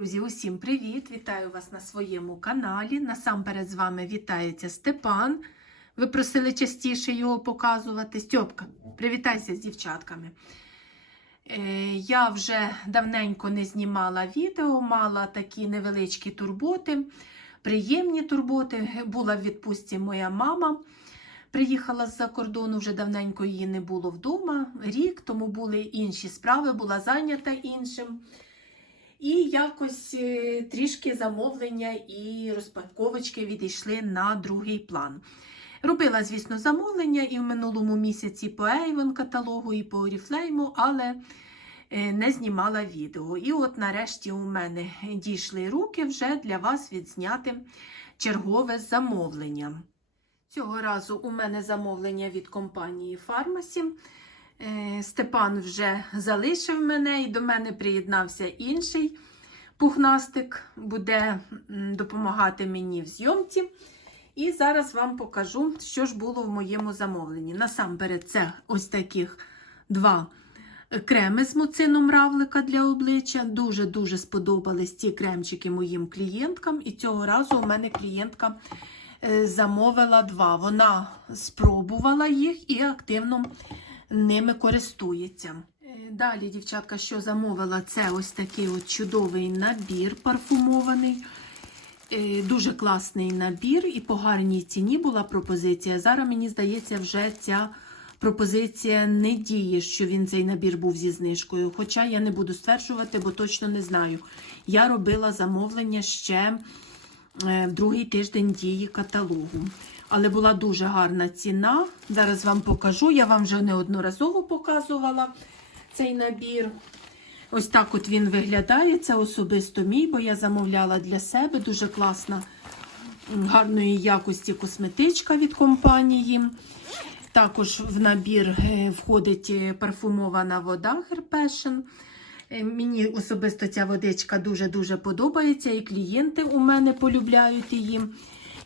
Друзі, усім привіт! Вітаю вас на своєму каналі. Насамперед з вами вітається Степан. Ви просили частіше його показувати. Стьопка, привітайся з дівчатками. Е, я вже давненько не знімала відео, мала такі невеличкі турботи, приємні турботи. Була в відпустці моя мама. Приїхала з-за кордону, вже давненько її не було вдома. Рік, тому були інші справи, була зайнята іншим. І якось е, трішки замовлення і розпаковочки відійшли на другий план. Робила, звісно, замовлення і в минулому місяці по Avon каталогу, і по Oriflame, але е, не знімала відео. І от нарешті у мене дійшли руки вже для вас відзняти чергове замовлення. Цього разу у мене замовлення від компанії Pharmacy. Е, Степан вже залишив мене і до мене приєднався інший пухнастик, буде допомагати мені в зйомці. І зараз вам покажу, що ж було в моєму замовленні. Насамперед, це ось таких два креми з муцином равлика для обличчя. Дуже-дуже сподобались ці кремчики моїм клієнткам. І цього разу у мене клієнтка е, замовила два. Вона спробувала їх і активно ними користується. Е, Далі, дівчатка, що замовила, це ось такий от чудовий набір парфумований. Е, Дуже класний набір і по гарній ціні була пропозиція. Зараз, мені здається, вже ця пропозиція не діє, що він цей набір був зі знижкою. Хоча я не буду стверджувати, бо точно не знаю. Я робила замовлення ще е, в другий тиждень дії каталогу. Але була дуже гарна ціна. Зараз вам покажу. Я вам вже неодноразово показувала цей набір. Ось так от він виглядає. Це особисто мій, бо я замовляла для себе. Дуже класна, гарної якості косметичка від компанії. Також в набір е, входить е, парфумована вода. Е, Мені особисто ця водичка дуже-дуже подобається, і клієнти у мене полюбляють її.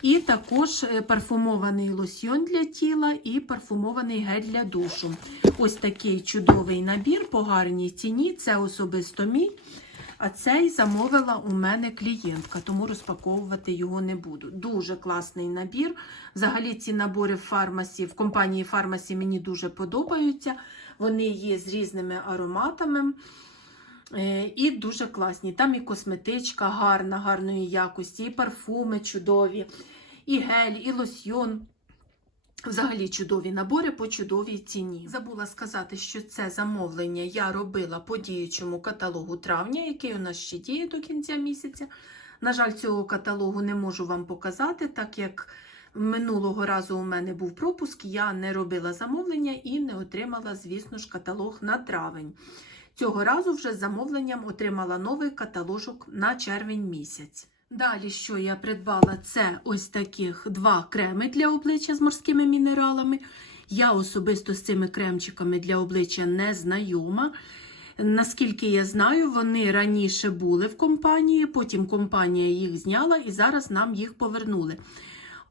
І також е, парфумований лосьйон для тіла і парфумований гель для душу. Ось такий чудовий набір по гарній ціні. Це особисто мій. А цей замовила у мене клієнтка, тому розпаковувати його не буду. Дуже класний набір. Взагалі, ці набори в фармасі, в компанії Фармасі мені дуже подобаються. Вони є з різними ароматами. Е, І дуже класні. Там і косметичка гарна, гарної якості, і парфуми чудові, і гель, і лосьйон. Взагалі чудові набори по чудовій ціні. Забула сказати, що це замовлення я робила по діючому каталогу травня, який у нас ще діє до кінця місяця. На жаль, цього каталогу не можу вам показати, так як минулого разу у мене був пропуск, я не робила замовлення і не отримала, звісно ж, каталог на травень. Цього разу вже з замовленням отримала новий каталожок на червень місяць. Далі, що я придбала, це ось таких два креми для обличчя з морськими мінералами. Я особисто з цими кремчиками для обличчя не знайома. Наскільки я знаю, вони раніше були в компанії, потім компанія їх зняла і зараз нам їх повернули.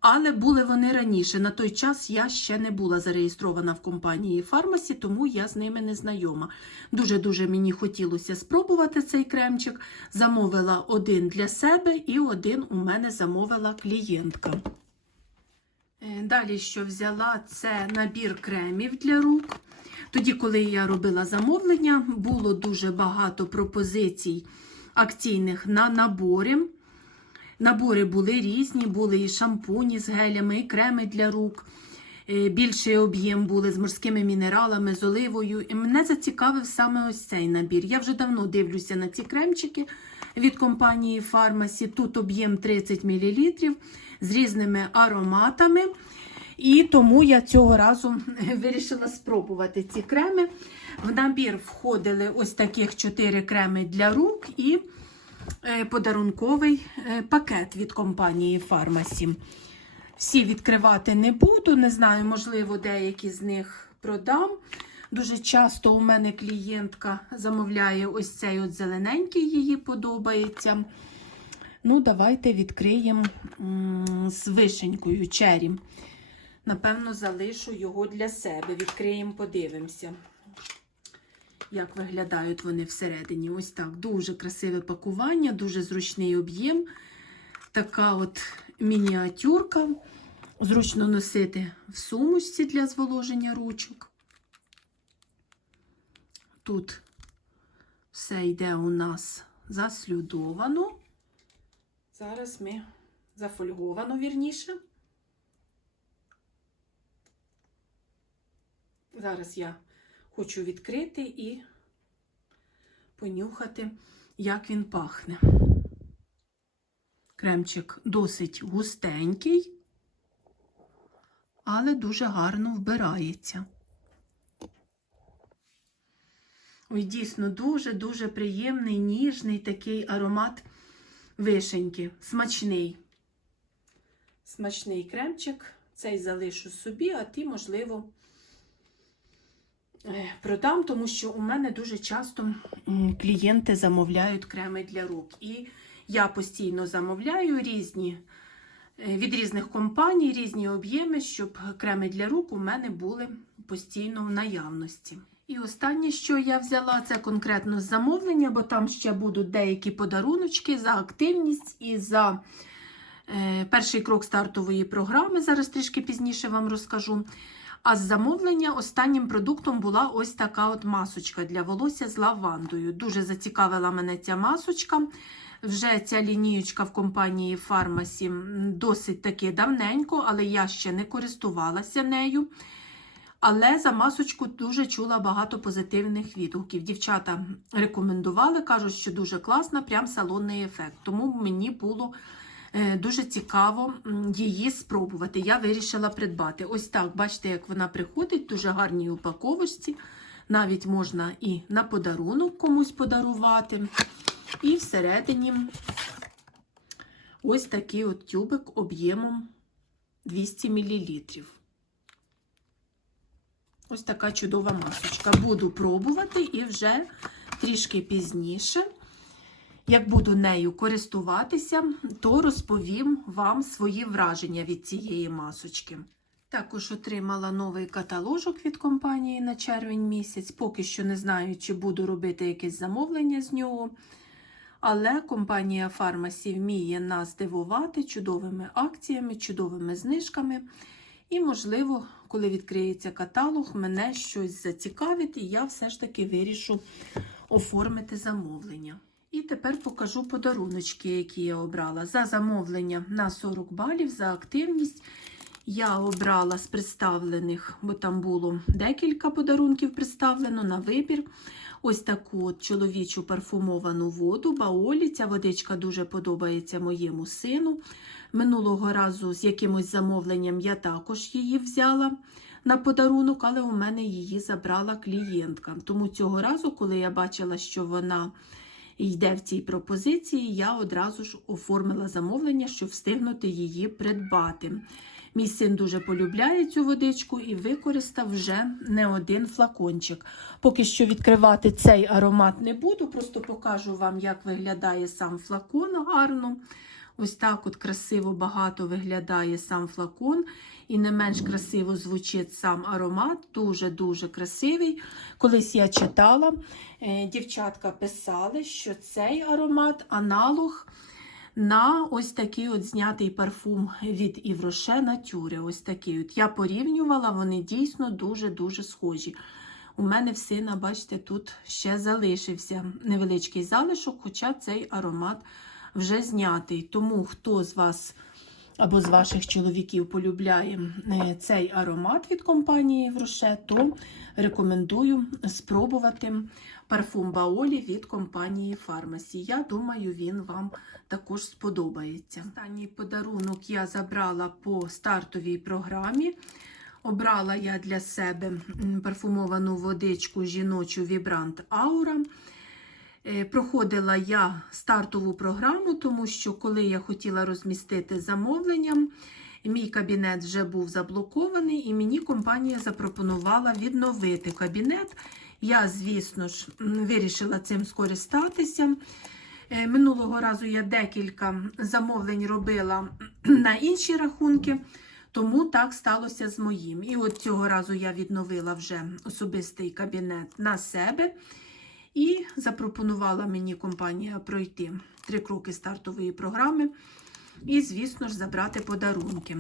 Але були вони раніше. На той час я ще не була зареєстрована в компанії Фармасі, тому я з ними не знайома. Дуже-дуже мені хотілося спробувати цей кремчик. Замовила один для себе і один у мене замовила клієнтка. Е, Далі, що взяла, це набір кремів для рук. Тоді, коли я робила замовлення, було дуже багато пропозицій акційних на набори. Набори були різні, були і шампуні з гелями, і креми для рук. Е, Більший об'єм були з морськими мінералами, з оливою. І мене зацікавив саме ось цей набір. Я вже давно дивлюся на ці кремчики від компанії Фармасі. Тут об'єм 30 мл з різними ароматами. І тому я цього разу вирішила спробувати ці креми. В набір входили ось таких 4 креми для рук і подарунковий е, пакет від компанії Фармасі. Всі відкривати не буду, не знаю, можливо, деякі з них продам. Дуже часто у мене клієнтка замовляє ось цей от зелененький, їй подобається. Ну, давайте відкриємо з вишенькою чері. Напевно, залишу його для себе. Відкриємо, подивимося. Як виглядають вони всередині. Ось так. Дуже красиве пакування, дуже зручний об'єм. Така от мініатюрка. Зручно носити в сумочці для зволоження ручок. Тут все йде у нас заслюдовано. Зараз ми зафольговано вірніше. Зараз я хочу відкрити і понюхати, як він пахне. Кремчик досить густенький, але дуже гарно вбирається. Ой, дійсно, дуже-дуже приємний, ніжний такий аромат вишеньки. Смачний. Смачний кремчик. Цей залишу собі, а ті, можливо, продам, тому що у мене дуже часто клієнти замовляють креми для рук. І я постійно замовляю різні е, від різних компаній, різні об'єми, щоб креми для рук у мене були постійно в наявності. І останнє, що я взяла, це конкретно з замовлення, бо там ще будуть деякі подаруночки за активність і за е, перший крок стартової програми. Зараз трішки пізніше вам розкажу. А з замовлення останнім продуктом була ось така от масочка для волосся з лавандою. Дуже зацікавила мене ця масочка. Вже ця лінієчка в компанії Фармасі досить таки давненько, але я ще не користувалася нею. Але за масочку дуже чула багато позитивних відгуків. Дівчата рекомендували, кажуть, що дуже класна, прям салонний ефект. Тому мені було дуже цікаво її спробувати. Я вирішила придбати. Ось так, бачите, як вона приходить, дуже гарній упаковочці. Навіть можна і на подарунок комусь подарувати. І всередині ось такий от тюбик об'ємом 200 мл. Ось така чудова масочка. Буду пробувати і вже трішки пізніше, як буду нею користуватися, то розповім вам свої враження від цієї масочки. Також отримала новий каталожок від компанії на червень місяць. Поки що не знаю, чи буду робити якесь замовлення з нього. Але компанія Фармасі вміє нас дивувати чудовими акціями, чудовими знижками. І, можливо, коли відкриється каталог, мене щось зацікавить, і я все ж таки вирішу оформити замовлення. І тепер покажу подаруночки, які я обрала. За замовлення на 40 балів, за активність. Я обрала з представлених, бо там було декілька подарунків представлено на вибір. Ось таку от чоловічу парфумовану воду Баолі. Ця водичка дуже подобається моєму сину. Минулого разу з якимось замовленням я також її взяла на подарунок, але у мене її забрала клієнтка. Тому цього разу, коли я бачила, що вона йде в цій пропозиції, я одразу ж оформила замовлення, щоб встигнути її придбати. Мій син дуже полюбляє цю водичку і використав вже не один флакончик. Поки що відкривати цей аромат не буду, просто покажу вам, як виглядає сам флакон гарно. Ось так от красиво багато виглядає сам флакон, і не менш красиво звучить сам аромат. Дуже-дуже красивий. Колись я читала, е, дівчатка писали, що цей аромат аналог на ось такий от знятий парфум від Івроше Nature. Ось такий от. Я порівнювала, вони дійсно дуже-дуже схожі. У мене в сина, бачите, тут ще залишився невеличкий залишок, хоча цей аромат вже знятий. Тому хто з вас або з ваших чоловіків полюбляє е, цей аромат від компанії Вроше, то рекомендую спробувати парфум Баолі від компанії Фармасі. Я думаю, він вам також сподобається. Останній подарунок я забрала по стартовій програмі. Обрала я для себе парфумовану водичку жіночу Vibrant Aura. Е, Проходила я стартову програму, тому що коли я хотіла розмістити замовлення, мій кабінет вже був заблокований, і мені компанія запропонувала відновити кабінет. Я, звісно ж, вирішила цим скористатися. Е, Минулого разу я декілька замовлень робила на інші рахунки, тому так сталося з моїм. І от цього разу я відновила вже особистий кабінет на себе. І запропонувала мені компанія пройти три кроки стартової програми. І, звісно ж, забрати подарунки.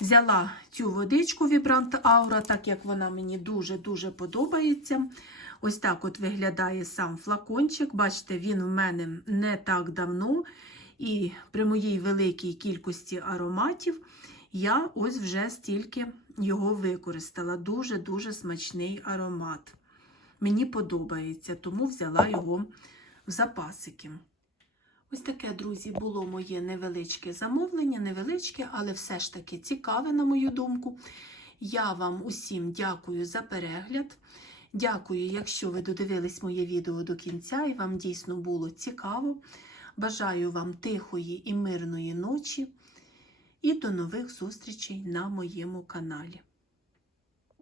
Взяла цю водичку Vibrant Aura, так як вона мені дуже-дуже подобається. Ось так от виглядає сам флакончик. Бачите, він в мене не так давно. І при моїй великій кількості ароматів я ось вже стільки його використала. Дуже-дуже смачний аромат. Мені подобається, тому взяла його в запасики. Ось таке, друзі, було моє невеличке замовлення, невеличке, але все ж таки цікаве, на мою думку. Я вам усім дякую за перегляд. Дякую, якщо ви додивились моє відео до кінця і вам дійсно було цікаво. Бажаю вам тихої і мирної ночі. І до нових зустрічей на моєму каналі.